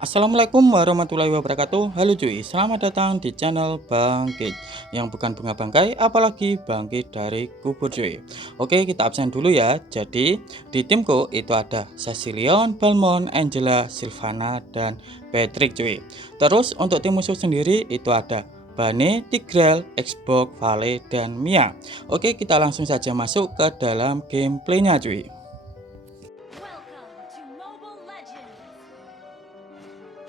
Assalamualaikum warahmatullahi wabarakatuh. Halo cuy, selamat datang di channel Bangkit. Yang bukan bunga bangkai, apalagi bangkit dari kubur cuy. Oke, kita absen dulu ya. Jadi di timku itu ada Cecilion, Balmond, Angela, Sylvana, dan Patrick cuy. Terus untuk tim musuh sendiri itu ada Bane, Tigreal, Xbox, Vale, dan Mia. Oke, kita langsung saja masuk ke dalam gameplaynya cuy. Welcome to Mobile Legends!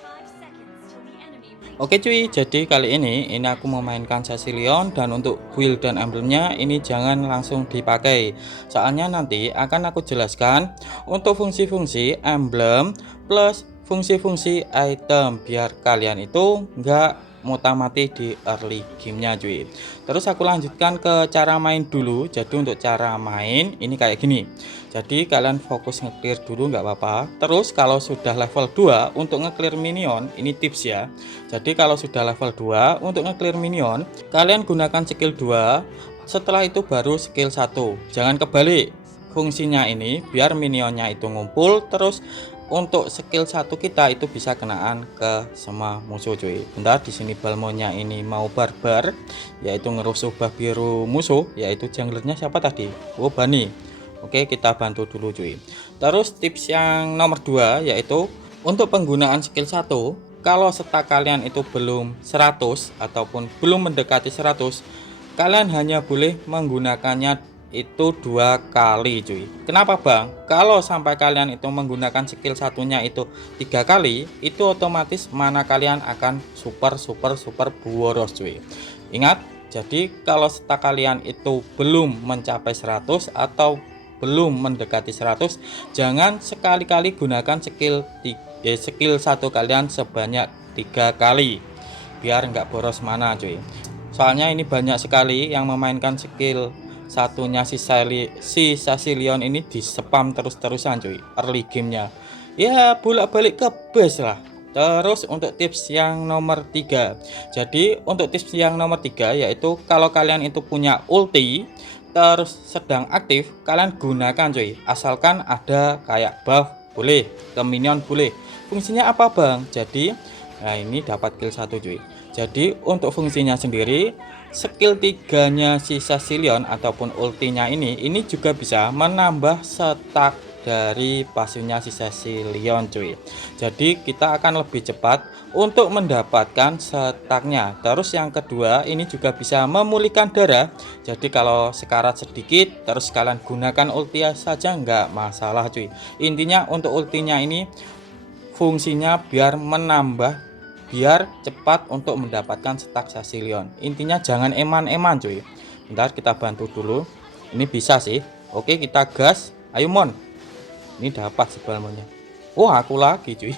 5 seconds till the enemy reaches. Oke cuy, jadi kali ini aku memainkan Cecilion, dan untuk build dan emblemnya ini jangan langsung dipakai. Soalnya nanti akan aku jelaskan untuk fungsi-fungsi emblem plus fungsi-fungsi item biar kalian itu nggak mutamati di early gamenya cuy. Terus aku lanjutkan ke cara main dulu. Jadi untuk cara main ini kayak gini. Jadi kalian fokus nge-clear dulu nggak apa-apa. Terus kalau sudah level 2 untuk nge-clear minion, ini tips ya. Jadi kalau sudah level 2 untuk nge-clear minion, kalian gunakan skill 2. Setelah itu baru skill 1. Jangan kebalik. Fungsinya ini biar minionnya itu ngumpul, terus untuk skill 1 kita itu bisa kenaan ke semua musuh cuy. Bentar, di sini balmonnya ini mau barbar, yaitu ngerusuh bah biru musuh, yaitu junglernya siapa tadi? Oh, Bani. Oke, kita bantu dulu cuy. Terus tips yang nomor 2 yaitu untuk penggunaan skill 1, kalau stak kalian itu belum 100 ataupun belum mendekati 100, kalian hanya boleh menggunakannya itu 2 kali cuy. Kenapa bang? Kalau sampai kalian itu menggunakan skill satunya itu 3 kali, itu otomatis mana kalian akan super boros cuy. Ingat, jadi kalau stak kalian itu belum mencapai 100 atau belum mendekati 100, jangan sekali-kali gunakan skill 1 kalian sebanyak 3 kali biar nggak boros mana cuy. Soalnya ini banyak sekali yang memainkan skill satunya si Cecilion ini di spam terus-terusan cuy early gamenya, ya bolak-balik ke base lah. Terus untuk tips yang nomor 3, jadi untuk tips yang nomor 3 yaitu kalau kalian itu punya ulti terus sedang aktif, kalian gunakan cuy, asalkan ada kayak buff boleh, ke minion boleh. Fungsinya apa bang? Jadi nah ini dapat kill 1 cuy. Jadi untuk fungsinya sendiri, skill 3-nya si Cecilion ataupun ultinya ini juga bisa menambah stak dari pasifnya si Cecilion cuy. Jadi kita akan lebih cepat untuk mendapatkan staknya. Terus yang kedua ini juga bisa memulihkan darah. Jadi kalau sekarat sedikit terus kalian gunakan ulti saja nggak masalah cuy. Intinya untuk ultinya ini fungsinya biar menambah, biar cepat untuk mendapatkan stak Cecilion. Intinya jangan eman-eman cuy. Bentar, kita bantu dulu. Ini bisa sih. Oke, kita gas. Ayo mon. Ini dapat sebalmonya. Wah, aku lagi cuy.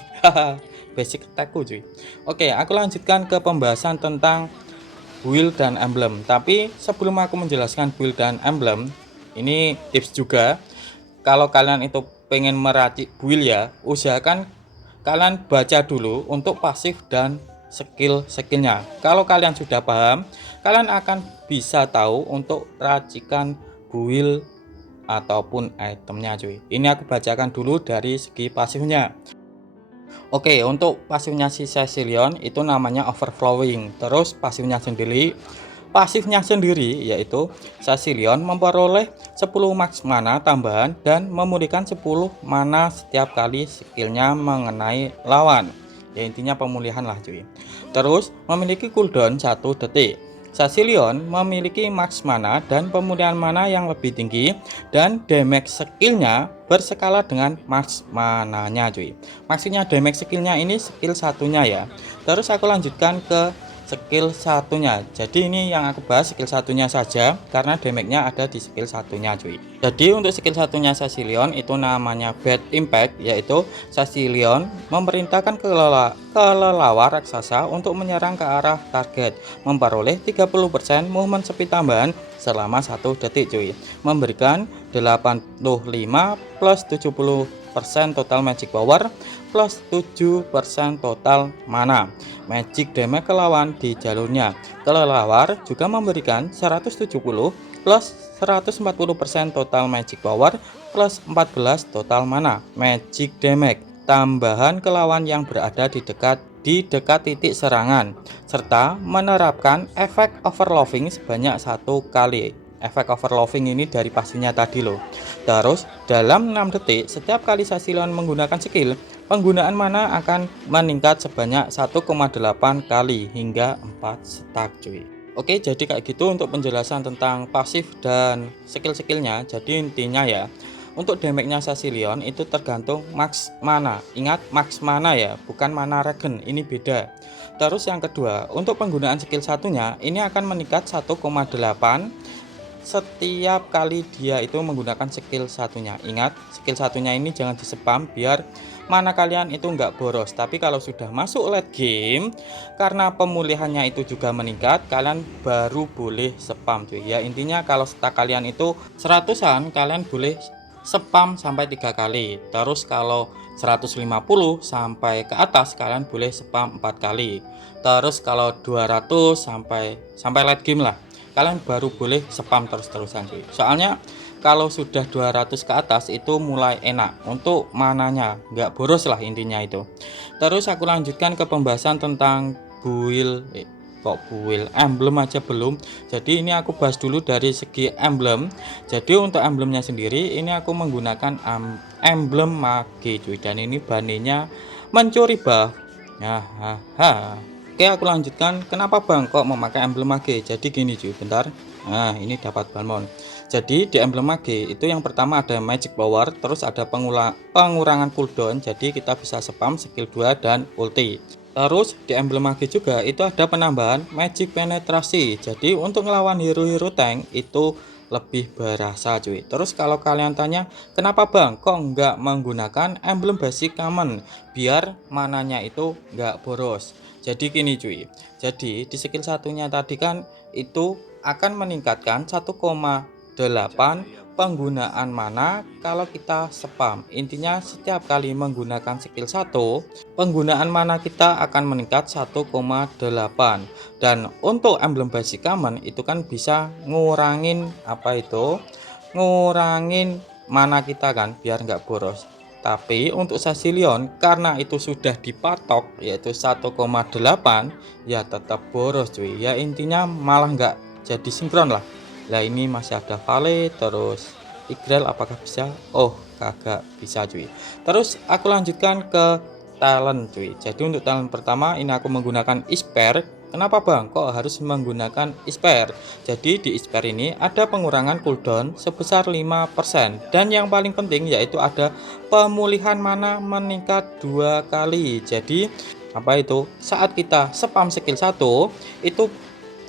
Basic attackku cuy. Oke, aku lanjutkan ke pembahasan tentang build dan emblem. Tapi sebelum aku menjelaskan build dan emblem, ini tips juga. Kalau kalian itu pengen meracik build ya, usahakan kalian baca dulu untuk pasif dan skillnya. Kalau kalian sudah paham, kalian akan bisa tahu untuk racikan build ataupun itemnya cuy. Ini aku bacakan dulu dari segi pasifnya. Oke, untuk pasifnya si Cecilion itu namanya overflowing. Terus pasifnya sendiri yaitu Cecilion memperoleh 10 max mana tambahan dan memulihkan 10 mana setiap kali skillnya mengenai lawan. Ya intinya pemulihan lah cuy. Terus memiliki cooldown 1 detik. Cecilion memiliki max mana dan pemulihan mana yang lebih tinggi, dan damage skillnya berskala dengan max mananya cuy. Maksudnya damage skillnya ini skill satunya ya. Terus aku lanjutkan ke skill satunya. Jadi ini yang aku bahas skill satunya saja karena damage-nya ada di skill satunya cuy. Jadi untuk skill satunya Cecilion itu namanya Bad Impact, yaitu Cecilion memerintahkan kelelawar raksasa untuk menyerang ke arah target, memperoleh 30% movement speed tambahan selama 1 detik cuy, memberikan 85 plus 70% total magic power plus 7% total mana magic damage ke lawan di jalurnya. Kelelawar juga memberikan 170 plus 140% total magic power plus 14 total mana magic damage tambahan ke lawan yang berada di dekat titik serangan, serta menerapkan efek overloading sebanyak 1 kali. Efek overloading ini dari pastinya tadi loh. Terus dalam 6 detik setiap kali Sasilion menggunakan skill, penggunaan mana akan meningkat sebanyak 1,8 kali hingga 4 stack cuy. Oke, jadi kayak gitu untuk penjelasan tentang pasif dan skill-skillnya. Jadi intinya ya, untuk damage-nya Sasilion itu tergantung max mana. Ingat, max mana ya, bukan mana regen, ini beda. Terus yang kedua, untuk penggunaan skill satunya ini akan meningkat 1,8 setiap kali dia itu menggunakan skill satunya. Ingat, skill satunya ini jangan di spam biar mana kalian itu enggak boros. Tapi kalau sudah masuk late game, karena pemulihannya itu juga meningkat, kalian baru boleh spam cuy. Ya intinya kalau stak kalian itu 100-an, kalian boleh spam sampai 3 kali. Terus kalau 150 sampai ke atas kalian boleh spam 4 kali. Terus kalau 200 sampai late game lah, kalian baru boleh spam terus-terusan cuy. Soalnya kalau sudah 200 ke atas itu mulai enak untuk mananya, nggak boros lah intinya itu. Terus aku lanjutkan ke pembahasan tentang build emblem aja belum. Jadi ini aku bahas dulu dari segi emblem. Jadi untuk emblemnya sendiri ini aku menggunakan emblem mage cuy, dan ini baninya mencuri buff. Oke, aku lanjutkan. Kenapa bang kok memakai emblem mage? Jadi gini cuy, bentar. Nah ini dapat balmon. Jadi di emblem mage itu yang pertama ada magic power, terus ada pengurangan cooldown, jadi kita bisa spam skill 2 dan ulti. Terus di emblem mage juga itu ada penambahan magic penetrasi, jadi untuk ngelawan hero-hero tank itu lebih berasa cuy. Terus kalau kalian tanya kenapa bang kok nggak menggunakan emblem basic common biar mananya itu nggak boros. Jadi gini cuy, jadi di skill satunya tadi kan itu akan meningkatkan 1,8 penggunaan mana kalau kita spam. Intinya setiap kali menggunakan skill 1, penggunaan mana kita akan meningkat 1,8. Dan untuk emblem basic common itu kan bisa ngurangin ngurangin mana kita kan biar nggak boros. Tapi untuk Sasilion karena itu sudah dipatok yaitu 1,8, ya tetap boros cuy. Ya intinya malah nggak jadi sinkron lah. Lah ini masih ada Vale, terus Igrel apakah bisa? Oh kagak bisa cuy. Terus aku lanjutkan ke talent cuy. Jadi untuk talent pertama ini aku menggunakan Isper. Kenapa bang kok harus menggunakan Isper? Jadi di Isper ini ada pengurangan cooldown sebesar 5%, dan yang paling penting yaitu ada pemulihan mana meningkat 2 kali. Jadi apa itu? Saat kita spam skill 1 itu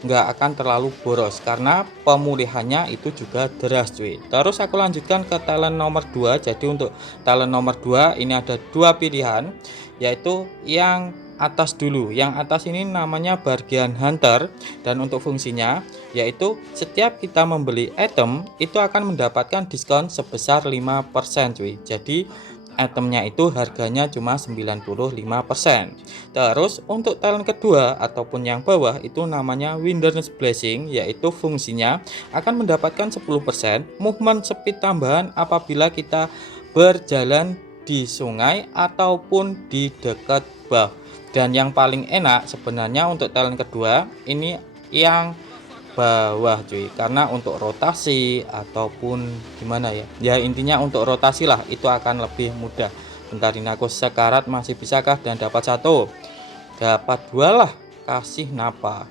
nggak akan terlalu boros karena pemulihannya itu juga deras cuy. Terus aku lanjutkan ke talent nomor 2. Jadi untuk talent nomor 2 ini ada 2 pilihan, yaitu yang atas dulu. Yang atas ini namanya Bargain Hunter, dan untuk fungsinya yaitu setiap kita membeli item itu akan mendapatkan diskon sebesar 5% cuy. Jadi itemnya itu harganya cuma 95%. Terus untuk talent kedua ataupun yang bawah itu namanya Wilderness Blessing, yaitu fungsinya akan mendapatkan 10% movement speed tambahan apabila kita berjalan di sungai ataupun di dekat buff. Dan yang paling enak sebenarnya untuk talent kedua ini yang bawah cuy, karena untuk rotasi ataupun gimana ya, ya intinya untuk rotasi lah itu akan lebih mudah. Bentar ini aku sekarat masih bisakah dan dapat 1, dapat 2 lah, kasih napa.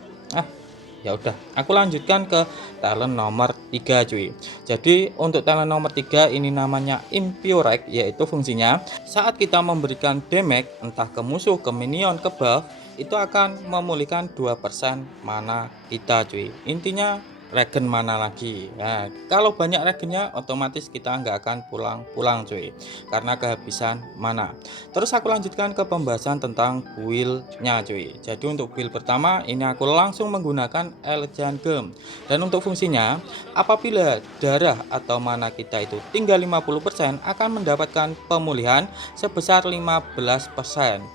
Ya udah, aku lanjutkan ke talent nomor 3 cuy. Jadi untuk talent nomor 3 ini namanya Impurek, yaitu fungsinya saat kita memberikan damage entah ke musuh, ke minion, ke buff, itu akan memulihkan 2% mana kita cuy. Intinya regen mana lagi. Nah, kalau banyak regennya otomatis kita nggak akan pulang cuy karena kehabisan mana. Terus aku lanjutkan ke pembahasan tentang build-nya cuy. Jadi untuk build pertama ini aku langsung menggunakan Elegian Gem, dan untuk fungsinya apabila darah atau mana kita itu tinggal 50% akan mendapatkan pemulihan sebesar 15%,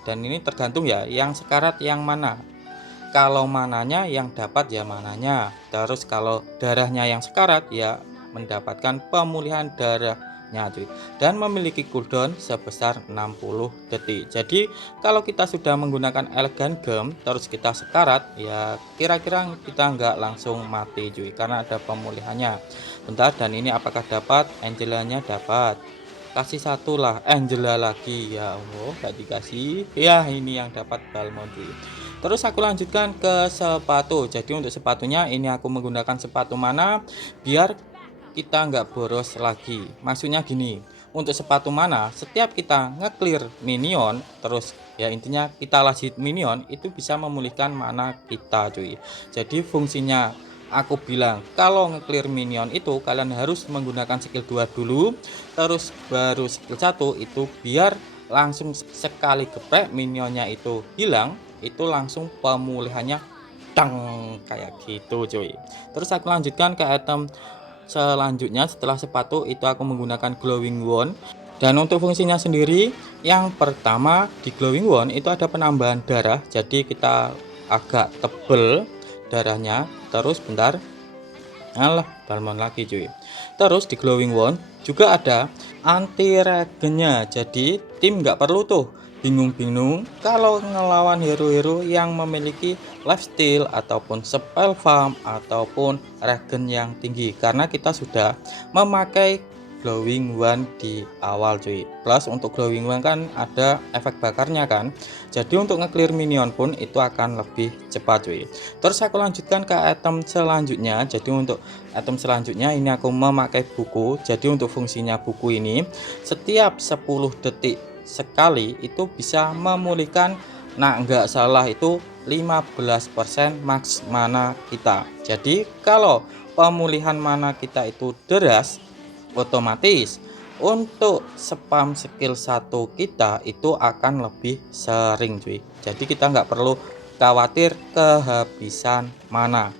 dan ini tergantung ya yang sekarat yang mana. Kalau mananya yang dapat ya mananya, terus kalau darahnya yang sekarat ya mendapatkan pemulihan darah detiknya cuy, dan memiliki cooldown sebesar 60 detik. Jadi kalau kita sudah menggunakan elegan gem terus kita sekarat, ya kira-kira kita nggak langsung mati cuy, karena ada pemulihannya. Bentar, dan ini apakah dapat? Angelanya dapat. Kasih satu lah, Angela lagi, ya Allah gak dikasih. Ya ini yang dapat Balmond cuy. Terus aku lanjutkan ke sepatu. Jadi untuk sepatunya ini aku menggunakan sepatu mana biar kita nggak boros lagi. Maksudnya gini, untuk sepatu mana setiap kita nge-clear minion, terus ya intinya kita last minion itu bisa memulihkan mana kita cuy. Jadi fungsinya aku bilang kalau nge-clear minion itu kalian harus menggunakan skill 2 dulu, terus baru skill 1 itu biar langsung sekali geprek minionnya itu hilang, itu langsung pemulihannya dang kayak gitu cuy. Terus aku lanjutkan ke item selanjutnya. Setelah sepatu itu aku menggunakan glowing wand, dan untuk fungsinya sendiri yang pertama di glowing wand itu ada penambahan darah, jadi kita agak tebel darahnya. Terus bentar, alah Balmond lagi cuy. Terus di glowing wand juga ada anti regennya, jadi tim nggak perlu tuh bingung-bingung kalau ngelawan hero-hero yang memiliki lifesteal ataupun spell farm ataupun regen yang tinggi, karena kita sudah memakai glowing wand di awal cuy. Plus untuk glowing wand kan ada efek bakarnya kan, jadi untuk nge-clear minion pun itu akan lebih cepat cuy. Terus aku lanjutkan ke item selanjutnya. Jadi untuk item selanjutnya ini aku memakai buku. Jadi untuk fungsinya buku ini setiap 10 detik sekali itu bisa memulihkan, nah enggak salah itu 15% max mana kita. Jadi kalau pemulihan mana kita itu deras, otomatis untuk spam skill 1 kita itu akan lebih sering cuy. Jadi kita nggak perlu khawatir kehabisan mana.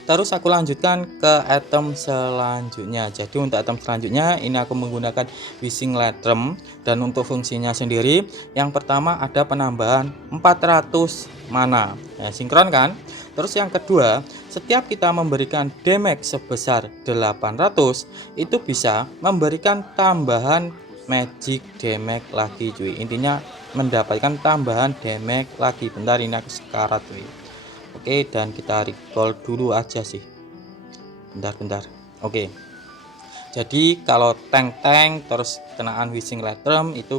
Terus aku lanjutkan ke item selanjutnya. Jadi untuk item selanjutnya ini aku menggunakan Wishing Ladder, dan untuk fungsinya sendiri yang pertama ada penambahan 400 mana, ya, sinkron kan. Terus yang kedua, setiap kita memberikan damage sebesar 800 itu bisa memberikan tambahan magic damage lagi cuy. Intinya mendapatkan tambahan damage lagi. Bentar, ini aku sekarat cuy. Oke, dan kita recall dulu aja sih. Bentar. Oke. Jadi kalau tank terus kenaan Wishing Ladder itu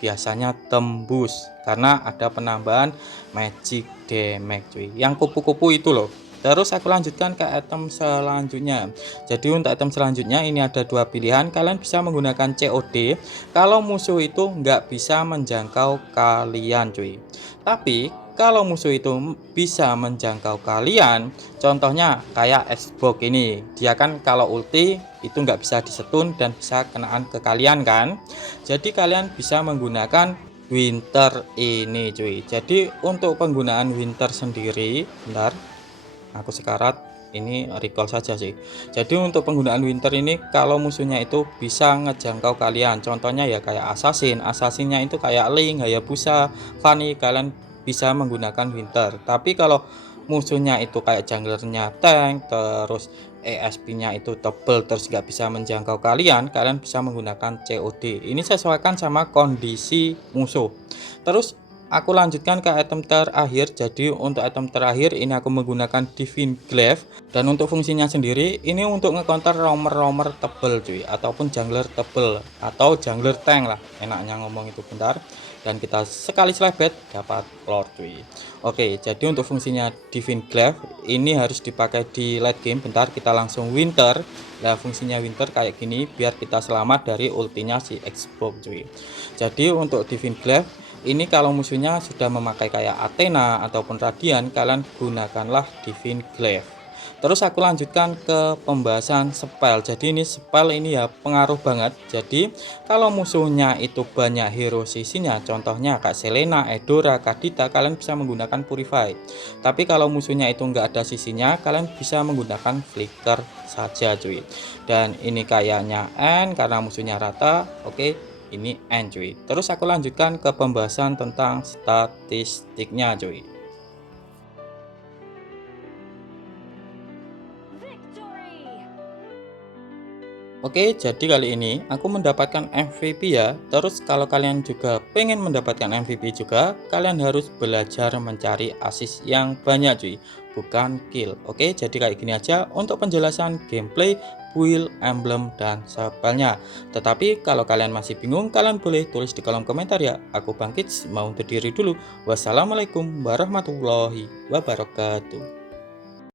biasanya tembus karena ada penambahan magic damage cuy. Yang kupu-kupu itu loh. Terus aku lanjutkan ke item selanjutnya. Jadi untuk item selanjutnya ini ada dua pilihan. Kalian bisa menggunakan COD kalau musuh itu nggak bisa menjangkau kalian cuy. Tapi kalau musuh itu bisa menjangkau kalian, contohnya kayak Xbox ini, dia kan kalau ulti itu nggak bisa disetun dan bisa kenaan ke kalian kan. Jadi kalian bisa menggunakan Winter ini cuy. Jadi untuk penggunaan Winter sendiri, bentar aku sekarat, ini recall saja sih. Jadi untuk penggunaan Winter ini kalau musuhnya itu bisa ngejangkau kalian, contohnya ya kayak assassinnya itu kayak Link, Hayabusa, Fanny, kalian bisa menggunakan Winter. Tapi kalau musuhnya itu kayak junglernya tank, terus ESP-nya itu tebel terus nggak bisa menjangkau kalian, kalian bisa menggunakan COD. Ini sesuaikan sama kondisi musuh. Terus aku lanjutkan ke item terakhir. Jadi untuk item terakhir ini aku menggunakan Divine Glaive, dan untuk fungsinya sendiri ini untuk ngecounter roamer tebel cuy, ataupun jungler tebel atau jungler tank lah enaknya ngomong itu. Bentar, dan kita sekali slabet dapat lord cuy. Oke, jadi untuk fungsinya Divine Glaive ini harus dipakai di late game. Bentar, kita langsung Winter. Nah fungsinya Winter kayak gini biar kita selamat dari ultinya si Xbox cuy. Jadi untuk Divine Glaive ini kalau musuhnya sudah memakai kayak Athena ataupun Radiant, kalian gunakanlah Divine Glaive. Terus aku lanjutkan ke pembahasan spell. Jadi ini spell ini ya pengaruh banget. Jadi kalau musuhnya itu banyak hero sisinya, contohnya kayak Selena, Edora, Kadita, kalian bisa menggunakan Purify. Tapi kalau musuhnya itu enggak ada sisinya, kalian bisa menggunakan Flicker saja cuy. Dan ini kayaknya N karena musuhnya rata. Oke, ini N cuy. Terus aku lanjutkan ke pembahasan tentang statistiknya cuy. Victory! Oke, jadi kali ini aku mendapatkan MVP ya. Terus kalau kalian juga pengen mendapatkan MVP juga, kalian harus belajar mencari assist yang banyak cuy, bukan kill. Oke, jadi kayak gini aja untuk penjelasan gameplay, build, emblem, dan spellnya. Tetapi kalau kalian masih bingung, kalian boleh tulis di kolom komentar ya. Aku bangkit mau undur diri dulu. Wassalamualaikum warahmatullahi wabarakatuh.